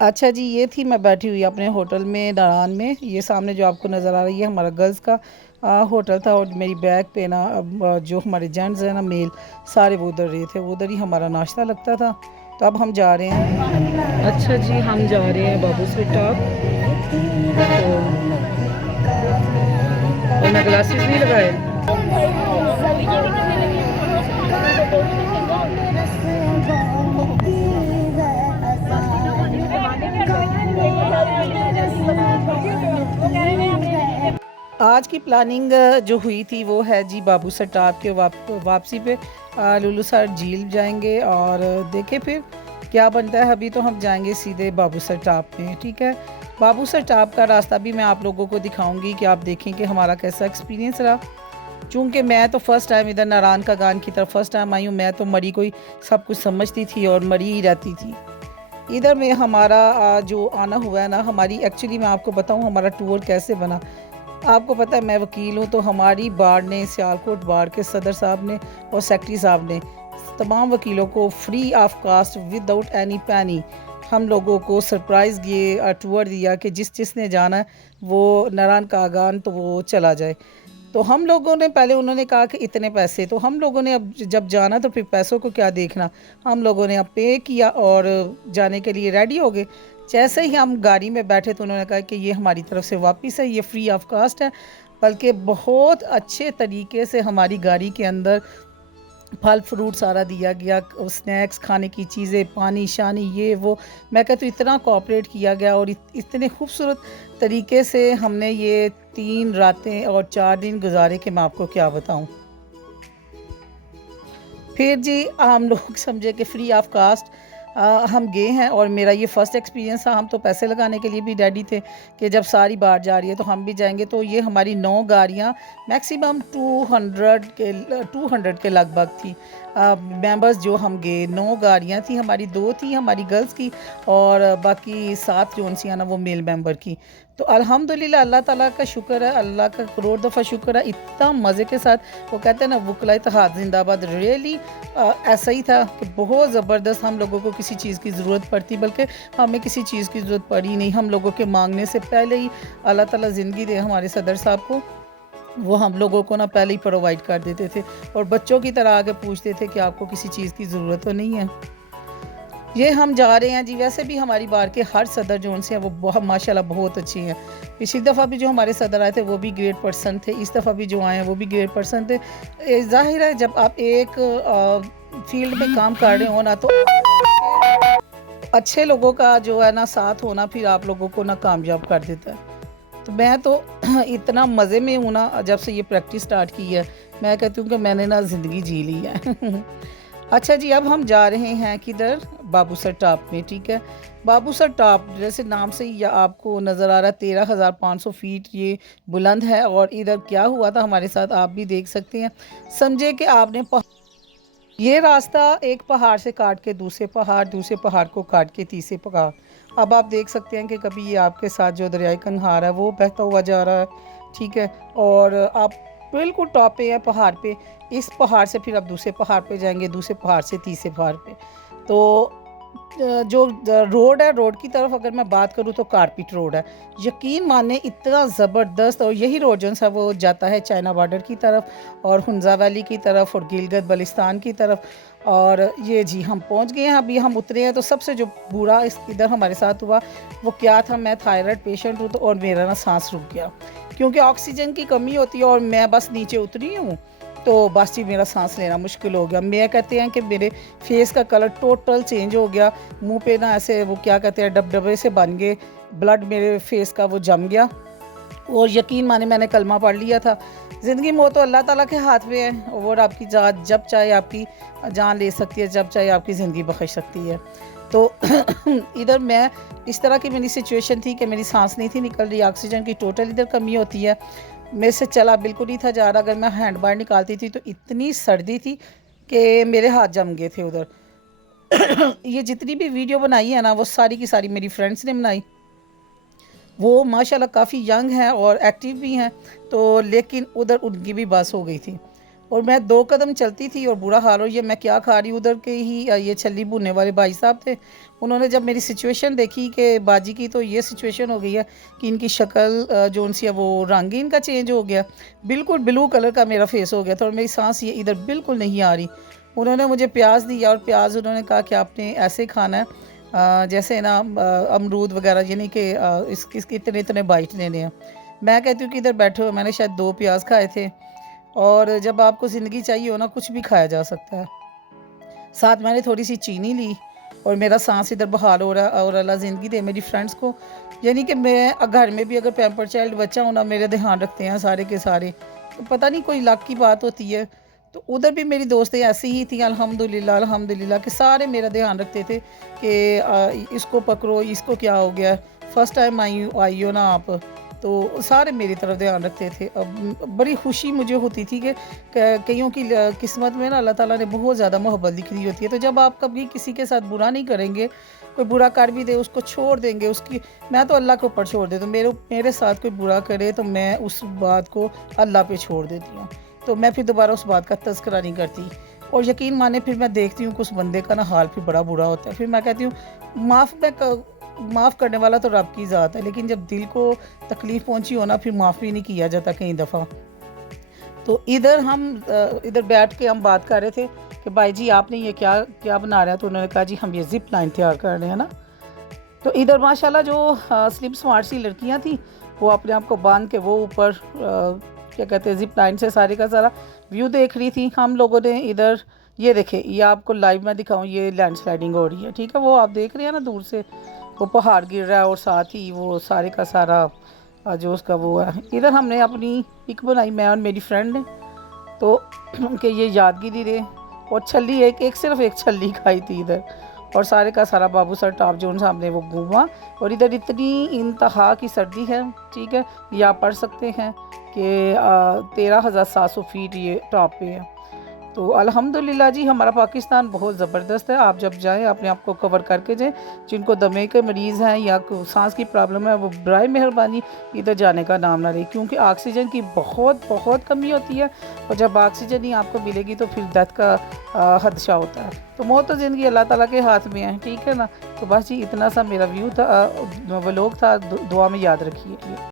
अच्छा जी, ये थी मैं बैठी हुई अपने होटल में नारायण में। ये सामने जो आपको नज़र आ रही है हमारा गर्ल्स का होटल था, और मेरी बैग पे ना जो हमारे जेंट्स हैं ना मेल, सारे वो उधर रहे थे, वो उधर ही हमारा नाश्ता लगता था। तो अब हम जा रहे हैं। अच्छा जी, हम जा रहे हैं बाबू से टॉप। तो और मैं ग्लासेस नहीं लगाए। आज की प्लानिंग जो हुई थी वो है जी बाबू सर टाप के वापसी पे लुलू सर झील जाएंगे, और देखें फिर क्या बनता है। अभी तो हम जाएंगे सीधे बाबू सर टाप में, ठीक है। बाबू सर टाप का रास्ता भी मैं आप लोगों को दिखाऊंगी कि आप देखें कि हमारा कैसा एक्सपीरियंस रहा। चूँकि मैं तो फ़र्स्ट टाइम इधर नारायण का गान की तरफ फ़र्स्ट टाइम आई हूँ, मैं तो मरी को ही सब कुछ समझती थी और मरी ही रहती थी। इधर में हमारा जो आना हुआ है ना, हमारी एक्चुअली मैं आपको बताऊँ हमारा टूर कैसे बना। आपको पता है मैं वकील हूँ, तो हमारी बार ने, सियालकोट बार के सदर साहब ने और सेक्रेटरी साहब ने तमाम वकीलों को free of cost without any penny हम लोगों को सरप्राइज़ ये टूर दिया कि जिसने जाना है वो नारायण का आगान तो वो चला जाए। तो हम लोगों ने पहले, उन्होंने कहा कि इतने पैसे, तो हम लोगों ने अब जब जाना तो फिर पैसों को क्या देखना, हम लोगों ने अब पे किया और जाने के लिए रेडी हो गए। जैसे ही हम गाड़ी में बैठे तो उन्होंने कहा कि ये हमारी तरफ से वापस है, ये फ्री ऑफ कास्ट है। बल्कि बहुत अच्छे तरीके से हमारी गाड़ी के अंदर फल फ्रूट सारा दिया गया, स्नैक्स खाने की चीज़ें, पानी शानी ये वो। मैं कहती हूँ इतना कोऑपरेट किया गया, और इतने खूबसूरत तरीके से हमने ये 3 रातें और 4 दिन गुजारे कि मैं आपको क्या बताऊँ। फिर जी हम लोग समझे कि फ्री ऑफ कास्ट हम गए हैं, और मेरा ये फ़र्स्ट एक्सपीरियंस था। हम तो पैसे लगाने के लिए भी रेडी थे कि जब सारी बार जा रही है तो हम भी जाएंगे। तो ये हमारी 9 गाड़ियाँ मैक्सिमम 200 के लगभग थी। मेंबर्स जो हम गए, 9 गाड़ियाँ थी हमारी, 2 थी हमारी गर्ल्स की और बाकी 7 जो सी ना वो मेल मेंबर की। तो अल्हम्दुलिल्लाह अल्लाह ताला का शुक्र है, अल्लाह का करोड़ दफ़ा शुक्र है, इतना मज़े के साथ। वो कहते हैं ना वकला इत्तेहाद जिंदाबाद, रियली ऐसा ही था कि बहुत ज़बरदस्त। हम लोगों को किसी चीज़ की ज़रूरत पड़ती, बल्कि हमें किसी चीज़ की ज़रूरत पड़ी नहीं। हम लोगों के मांगने से पहले ही अल्लाह ताला ज़िंदगी दे हमारे सदर साहब को, वो हम लोगों को ना पहले ही प्रोवाइड कर देते थे, और बच्चों की तरह आके पूछते थे कि आपको किसी चीज़ की ज़रूरत तो नहीं है। ये हम जा रहे हैं जी। वैसे भी हमारी बार के हर सदर जो उनसे हैं वो बहुत माशाल्लाह बहुत अच्छी हैं। पिछली दफ़ा भी जो हमारे सदर आए थे वो भी ग्रेट पर्सन थे, इस दफ़ा भी जो आए हैं वो भी ग्रेट पर्सन थे। ज़ाहिर है जब आप एक फील्ड में काम कर रहे हो ना, तो अच्छे लोगों का जो है ना साथ होना फिर आप लोगों को ना कामयाब कर देता है। तो मैं तो इतना मज़े में हूँ ना, जब से ये प्रैक्टिस स्टार्ट की है मैं कहती हूँ कि मैंने ना ज़िंदगी जी ली है। अच्छा जी, अब हम जा रहे हैं किधर, बाबूसर टॉप में, ठीक है। बाबूसर टॉप जैसे नाम से ही आपको नज़र आ रहा है 13,500 फीट ये बुलंद है। और इधर क्या हुआ था हमारे साथ आप भी देख सकते हैं। समझे कि आपने ये रास्ता एक पहाड़ से काट के दूसरे पहाड़ को काट के तीसरे पहाड़। अब आप देख सकते हैं कि कभी ये आपके साथ जो दरियाई कन्हार है वो बहता हुआ जा रहा है, ठीक है। और आप बिल्कुल टॉप पे है पहाड़ पे। इस पहाड़ से फिर आप दूसरे पहाड़ पे जाएंगे, दूसरे पहाड़ से तीसरे पहाड़ पे। तो जो रोड है, रोड की तरफ अगर मैं बात करूँ तो कारपेट रोड है। यकीन माने इतना ज़बरदस्त। और यही रोड जो है वो जाता है चाइना बॉर्डर की तरफ और हुंजा वैली की तरफ और गिलगित बल्तिस्तान की तरफ। और ये जी हम पहुंच गए हैं, अभी हम उतरे हैं। तो सबसे जो बुरा इधर हमारे साथ हुआ वो क्या था, मैं थायराइड पेशेंट हूँ, तो और मेरा ना सांस रुक गया क्योंकि ऑक्सीजन की कमी होती है, और मैं बस नीचे उतरी हूँ तो बस जी मेरा सांस लेना मुश्किल हो गया। मैं कहते हैं कि मेरे फेस का कलर टोटल चेंज हो गया, मुंह पे ना ऐसे वो क्या कहते हैं डबडबे से बन गए, ब्लड मेरे फेस का वो जम गया। और यकीन माने मैंने कलमा पढ़ लिया था, ज़िंदगी मौत तो अल्लाह ताला के हाथ में है, और आपकी जान जब चाहे आपकी जान ले सकती है, जब चाहे आपकी ज़िंदगी बख्श सकती है। तो इधर मैं इस तरह की मेरी सिचुएशन थी कि मेरी सांस नहीं थी निकल रही, ऑक्सीजन की टोटल इधर कमी होती है, मेरे से चला बिल्कुल नहीं था जा रहा। अगर मैं हैंड बार निकालती थी तो इतनी सर्दी थी कि मेरे हाथ जम गए थे उधर। ये जितनी भी वीडियो बनाई है ना वो सारी की सारी मेरी फ्रेंड्स ने बनाई। वो माशाल्लाह काफ़ी यंग हैं और एक्टिव भी हैं, तो लेकिन उधर उनकी भी बस हो गई थी। और मैं 2 कदम चलती थी और बुरा हाल हो, ये मैं क्या खा रही हूँ। उधर के ही ये छल्ली भुनने वाले भाई साहब थे, उन्होंने जब मेरी सिचुएशन देखी कि बाजी की तो ये सिचुएशन हो गई है कि इनकी शक्ल जो सी है वो रंग ही इनका चेंज हो गया, बिल्कुल ब्लू कलर का मेरा फेस हो गया था और मेरी सांस ये इधर बिल्कुल नहीं आ रही। उन्होंने मुझे प्याज दिया और प्याज उन्होंने कहा कि आपने ऐसे खाना है जैसे ना अमरूद वगैरह, यानी कि इसके इतने इतने बाइट लेने हैं। मैं कहती हूँ कि इधर बैठे हुए मैंने शायद 2 प्याज खाए थे। और जब आपको ज़िंदगी चाहिए हो ना, कुछ भी खाया जा सकता है। साथ मैंने थोड़ी-सी चीनी ली और मेरा साँस इधर बहाल हो रहा है और अल्लाह ज़िंदगी दे मेरी फ्रेंड्स को। यानी कि मैं घर में भी अगर पैम्पर्ड चाइल्ड बच्चा हो ना, मेरा ध्यान रखते हैं सारे के सारे। तो पता नहीं कोई लक की बात होती है। तो उधर भी मेरी दोस्तें ऐसी ही थी अल्हम्दुलिल्लाह अल्हम्दुलिल्लाह कि सारे मेरा ध्यान रखते थे कि इसको पकड़ो, इसको क्या हो गया है? फर्स्ट टाइम आई हो ना आप। तो सारे मेरी तरफ ध्यान रखते थे। अब बड़ी खुशी मुझे होती थी कि कईयों की किस्मत में ना अल्लाह ताला ने बहुत ज़्यादा मोहब्बत लिखी होती है। तो जब आप कभी किसी के साथ बुरा नहीं करेंगे, कोई बुरा कर भी दे उसको छोड़ देंगे, उसकी मैं तो अल्लाह के ऊपर छोड़ देती हूँ। मेरे साथ कोई बुरा करे तो मैं उस बात को अल्लाह पे छोड़ देती हूँ। तो मैं फिर दोबारा उस बात का तज़किरा नहीं करती। और यकीन माने फिर मैं देखती हूँ कि उस बंदे का ना हाल फिर बड़ा बुरा होता है। फिर मैं कहती हूँ माफ़ करने वाला तो रब की ज़ात है, लेकिन जब दिल को तकलीफ़ पहुँची हो ना, फिर माफ़ भी नहीं किया जाता कई दफ़ा। तो इधर बैठ के हम बात कर रहे थे कि भाई जी आपने ये क्या क्या बना रहे हैं? तो उन्होंने कहा जी हम ये ज़िप लाइन तैयार कर रहे हैं ना। तो इधर माशाल्लाह जो स्लिम स्मार्ट सी लड़कियां थी, वो अपने आप को बांध के वो ऊपर क्या कहते हैं ज़िप लाइन से सारे का सारा व्यू देख रही थी। हम लोगों ने इधर ये देखे, ये आपको लाइव मैं दिखाऊं, ये लैंड स्लाइडिंग हो रही है, ठीक है, वो आप देख रहे हैं ना दूर से, वो पहाड़ गिर रहा है और साथ ही वो सारे का सारा जो उसका वो है। इधर हमने अपनी पिक बनाई, मैं और मेरी फ्रेंड ने, तो उनके ये यादगिरी रहे। और छल्ली एक सिर्फ एक छल्ली खाई थी इधर, और सारे का सारा बाबू सर टॉप जोन सामने वो घूमा। और इधर इतनी इंतहा की सर्दी है, ठीक है, ये आप पढ़ सकते हैं कि 13,700 फीट ये टॉप पे है। तो अल्हम्दुलिल्लाह जी हमारा पाकिस्तान बहुत ज़बरदस्त है। आप जब जाएँ अपने आप को कवर करके जाएँ। जिनको दमे के मरीज़ हैं या सांस की प्रॉब्लम है, वो बराए मेहरबानी इधर जाने का नाम ना लें, क्योंकि ऑक्सीजन की बहुत बहुत कमी होती है। और जब ऑक्सीजन ही आपको मिलेगी तो फिर डेथ का खदशा होता है। तो मौत तो ज़िंदगी अल्लाह ताला के हाथ में है, ठीक है ना। तो बस जी इतना सा मेरा व्यू था, व्लॉग था, दुआ में याद रखिए।